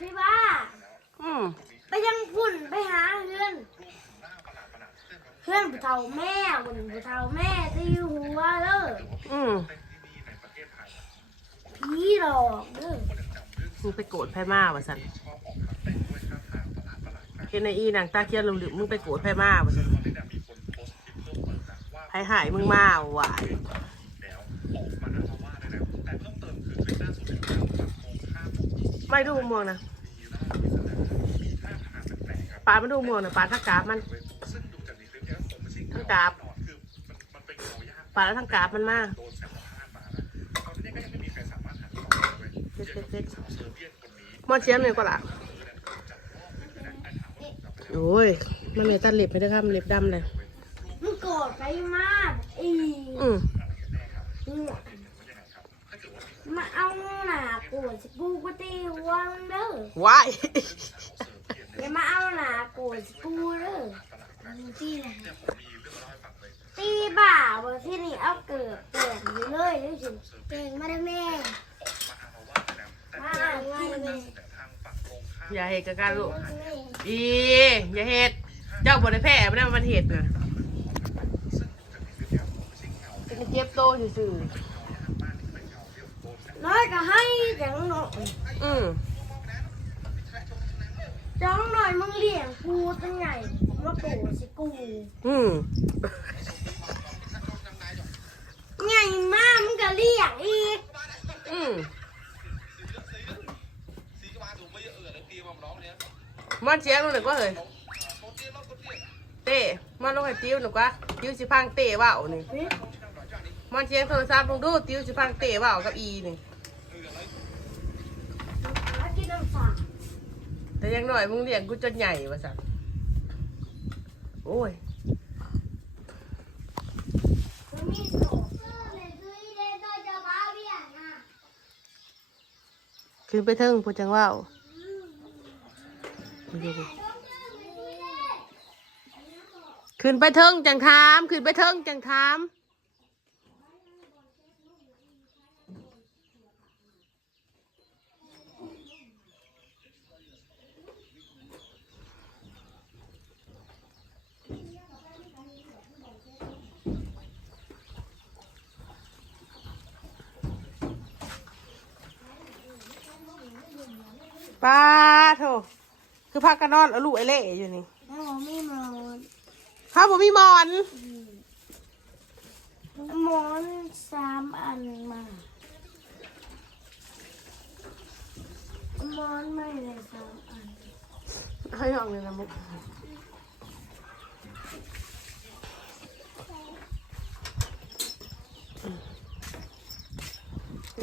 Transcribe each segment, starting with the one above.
พี่บ้าอืมไปยังฝุ่นไปหาเพื่อนเพื่อนผู้เฒ่าแม่บุญผู้เฒ่าแม่ที่หัวเด้ออืมผีหลอกเด้อมึงไปโกรธไพ่มาว่ะสันเห็นในอีหนังตาเคียนลุมๆมึงไปโกรธไพ่มาว่ะสันไพ่หายมึงมาหวายไม่ดูมองนะ ปลาไม่ดูมองนะปลาทั้งกราบมันทั้งกราบปลาแล้วทั้งกราบมันมาเซ็ตเซ็ตเซ็ตมอนเชียมเลยก็ล่ะโอ้ยมันไม่ตัดเล็บให้ได้ครับเล็บดำเลยมึงโกรธไปมากอีอืมมาเอาหนาโกรธสิกูก็ตีหัวมึงเด้อว้ายอย่ามาเอาห นาโกรธสิกูเด้อตีไหนตีบ่าบ่ที่นี่เอาเกิดเกิดอยู่เลยนี่สิเก่งมาได้แม่มาง่ายแม่อย่าเหตุกับการลูกอีอย่าเหตุเจ้าบริแพ้ไม่ได้มันเหตุนะเป็นเจ็บโตซื่อน้อยก็ให้จังน่อยอืม จังหน่อยมึงเลี้ยงกูตั้งไงมาโกรธสิกูอืมไงมามึงก็เลี้ยงอีก อืมมันเสียงลูกหนึ่งก็เลยเต้มันลงให้ติ้วหนึ่งก็ติ้วสิพังเต้ว่าวนี่นี่มันเสียงโทรศัพท์ลงดูติ้วสิพังเต้ว่าวกับอีนี่หากินน้ำฝาด แต่อยังหน่อยมึงเลี้ยงกูจนใหญ่วะสักโอ้ยมันมีโสดเลยซื้อเด็กก็จะบ้าเบี้ยนะขึ้นไปเทิงพูดจังว่าวขึ้นไปเทิงจังทาม ขึ้นไปเทิงจังทาม ป้าโถคือพักกันนอนเอาลูกไอเล่อยู่นี่แล้วผมมีหมอนข้าวผมมีหมอน หมอนสามอันมาหมอนไม่เลยสามอันให้ลองเลยนะมุก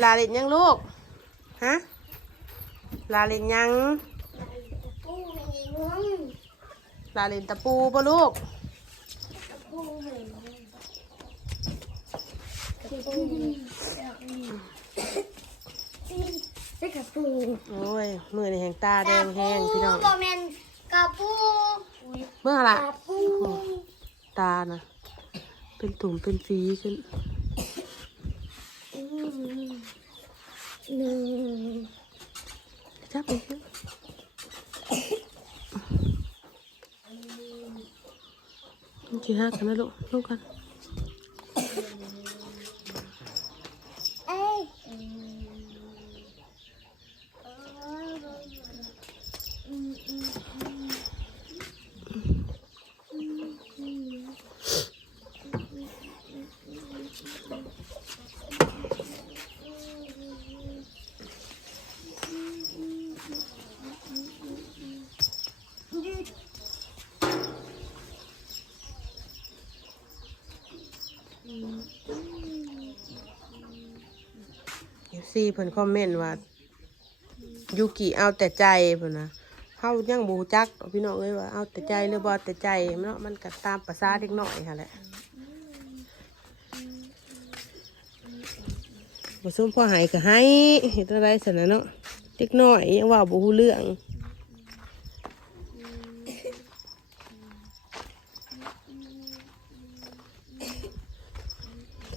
ลาเล่นยังลูก ฮะ ลาเล่นยังปูไม่ได้งงลาเล่นตะปูปะลูกปูไม่ได้งงปูได้กับปูโอ้ยมือในแหงตาแดงแห้งพี่น้องก็แมนกับปูเมื่อไหรกับปูตานะเป็นตุ่มเป็นฝีขึ้นหนึ่ง จับไปเถอะ มันกี่ห้ากันนะลูกลูกกัน เอ้ย เอฟ ซีเพิ่นคอมเมนต์ว่ายูกิเอาแต่ใจเพิ่นนะเฮายังบ่รู้จักพี่น้องเอ้ยว่าเอาแต่ใจหรือบ่เอาแต่ใจเนาะมันก็ตามภาษาเด็กน้อยค่ะแหละบ่สมพ่อหายก็ให้เฮ็ดอะไรซั่นน่ะเนาะเด็กน้อยยังว่าบ่รู้เรื่อง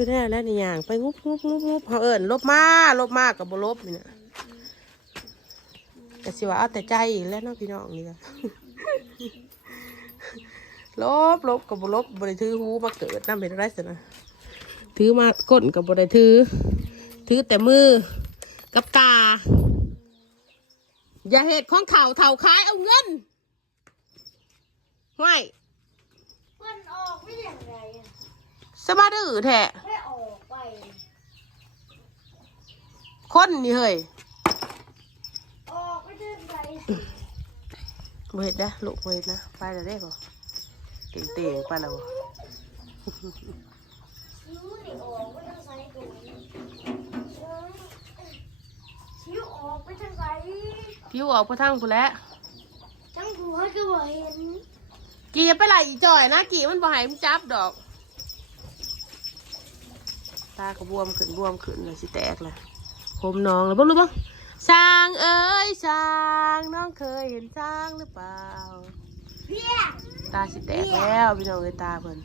คือแท้แล้วในอย่างไปงุบงุบงุบงุบเฮาเอิ้นลบมาลบมาก็บ่ลบนี่น่ะไปก็สิว่าเอาแต่ใจอีกแล้วเนาะพี่น้องนี่ก็ลบลบกับบลบบริถือหูมาเกิดน้ำเป็นไรสินะถือมาก้นกับบริถือ ถือแต่มือกับตา อย่าเหตุของเข่าเท่าขายเอาเงินห้วย มันออกไม่อย่างไรอะ สมาดื้อแท้ไม่ออกไปคนนี่เฮ้ยออกไม่ได้ไรบ่เห็ดนะลูกบ่เห็ดนะ ไปแล้วได้ป่เก่งเต่งไปแล้วบ่ชิวนี่ออกไม่ต้องใส่ถุงชิวออกไม่ต้องใส่ผิวออกพอทั้งพูนแหล้วจังหัวก็บ่เห็น กี่อย่าไปไหลอีจ่อยนะ กี่มันบ่ใหายมันจับดอก ตาก็บวมขึ้นบวมขึ้นเลยสิแตกเลยผมน้องแล้วบ่รู้บ่ช้างเอ้ยช้างน้องเคยเห็นช้างหรือเปล่าเพี้ยตาสิแตกแล้วพี่น้องเอ้ยตาเพิ่น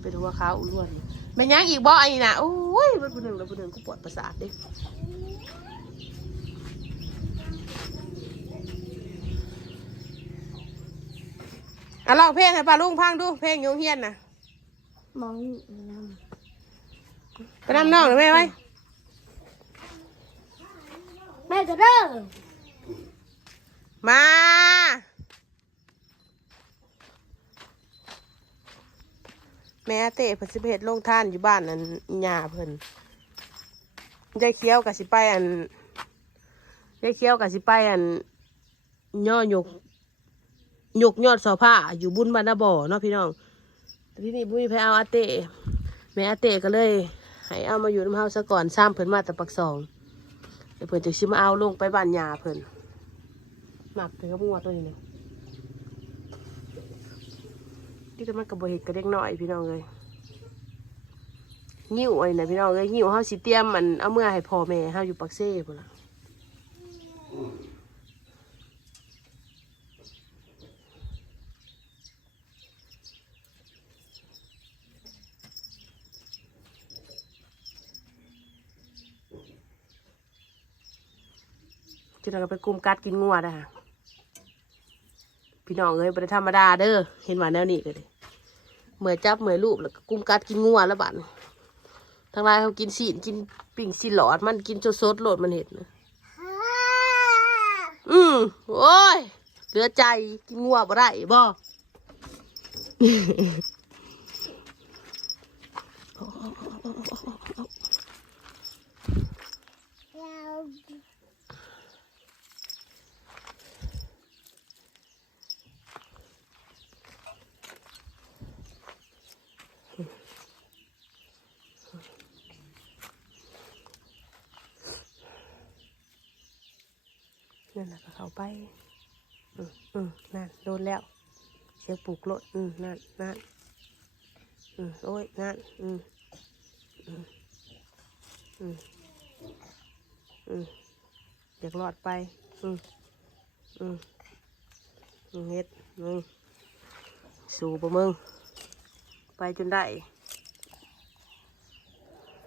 เป็นหัวขาวอุ้วนแม่นยังอีกบ่อันนี้น่ะโอ้ยมันผู้หนึ่งแล้วผู้หนึ่งก็ปวดประสาทด้อะลองเพลงให้ป้าลุงพังดูเพลงโยงเฮียนน่ะมอง ไปนำน้องหรือไม่ไว้ำแม่จะเด้อมาแม่เตะเพิ่นสิไปเฮ็ดลงท่านอยู่บ้านนั่นอีหญ้าเพิ่นยายเคี้ยวกับสิไปอันยายเคี้ยวกับสิไปอันย่อหยกหยกยอดเสอผ้าอยู่บุญบรรณบ่อเนาะพี่น้องแต่ที่นี่บุ้ยไปเอาอาเตะแม่อาเตะก็เลย ให้เอามาอยู่น้ำเฮาซะก่อนซ้ำเพิ่นมาแต่ปักสองเดี๋ยวเพิ่นจะชิมาเอาลงไปบ้านยาเพิ่นหนักถึงกับงัวตัวนี้เนี่ยที่จะมากระบเห็ดกระเด็กน้อยพี่น้องเลยงิ้วไอ้น่ะพี่น้องเลยงิ้วเฮาสิเตรียมมันเอาเมื่อให้พ่อแม่เฮาอยู่ปักเซ่พุ่นละ จะเราไปกุมกัดกินงัวนะฮะพี่น้องเอ้ยบริธรรมดาเด้อเห็นว่าแนวนี้เลยเหมือจับเหมือรูปแล้วก็กุมกัดกินงัวแล้วบัดนี้ทางไรเขากินสีนกินปิ่งสีหลอด มันกินสดโหลดมันเห็ดนะอืมโอ้ยเหลือใจกินงัวบ่ได้บ่ นั่นแหละก็เขาไปอืมอืมนั่นโดนแล้ว เสียงปลูกรถอืมนั่นนั่นอืมโอ้ยนั่นอืมอืมอืมอืมอยากรอดไป อืมอืมมึงเฮ็ดมึงสู่ปะมึง ไปจนได้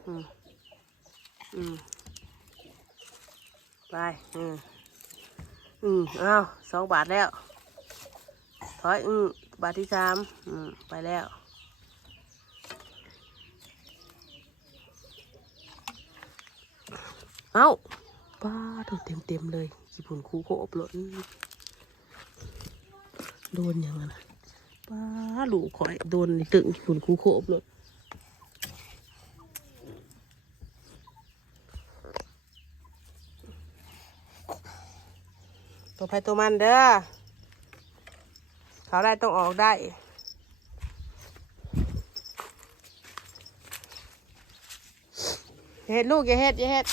อืมอืมไป อืม อืมอ้าวสองบาทแล้ว ถอยอืมบาทที่สามอืมไปแล้วเอ้าป้าโดนเต็มเต็มๆเลยกี่ผุนคูโคอบหล่นโดนยังไงนะป้าหลูคอยโดนตึงกี่ผุนคูโคอบหล่น ไปตัวมันเด้อเขาได้ต้องออกได้เฮ็ดลูกอย่าเฮ็ดอย่าเฮ็ด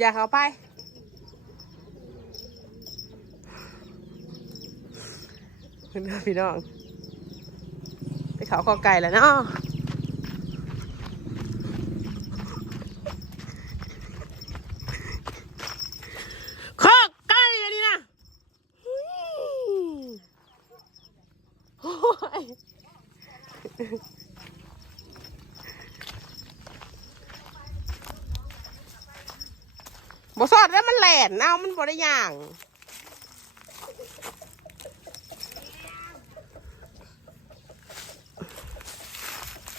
อย่าเข้าไปคุณพี่น้อง ไปเขาคอไก่แล้วเนาะคอไก่อันนี้นะหุ้ยโอ้ย บ่สอดแล้วมันแหลนเอามันบ่ได้ย่าง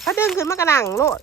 ถ้าดึงขึ้นมากระหนังโลด